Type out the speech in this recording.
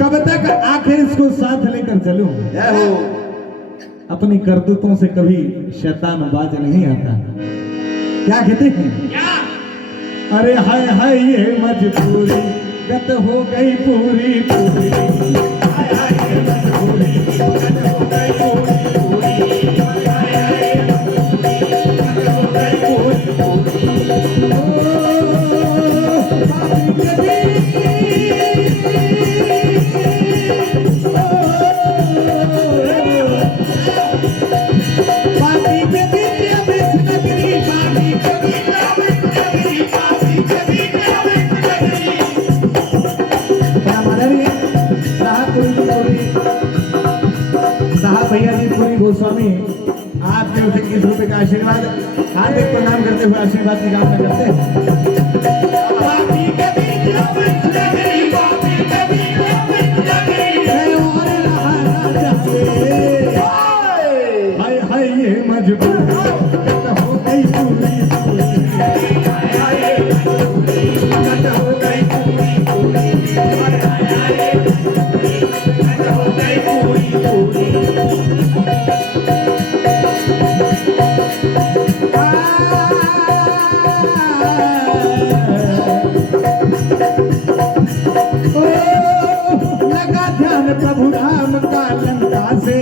कब तक आखिर इसको साथ लेकर चलूं? जय हो। अपनी करतूतों से कभी शैतान बाज नहीं आता। क्या कहते हैं? क्या? अरे हाय हाय ये मजबूरी गत हो गई पूरी पूरी। हाय हाय ये मजबूरी गत हो गई पूरी पूरी। हाय हाय ये मजबूरी गत हो गई पूरी पूरी। ओ बाबी कभी भैया जी पूरी गोस्वामी आपके उसे 21 रुपए का आशीर्वाद हार्दिक प्रणाम करते हुए आशीर्वाद की कामना करते हैं। हाय हाय ये मजबूर हो गई पूरी पूरी। हाय हाय ये मजबूर हो गई पूरी पूरी। हाय हाय ये मजबूर हो गई पूरी पूरी। लगा ध्यान प्रभु राम का लंका से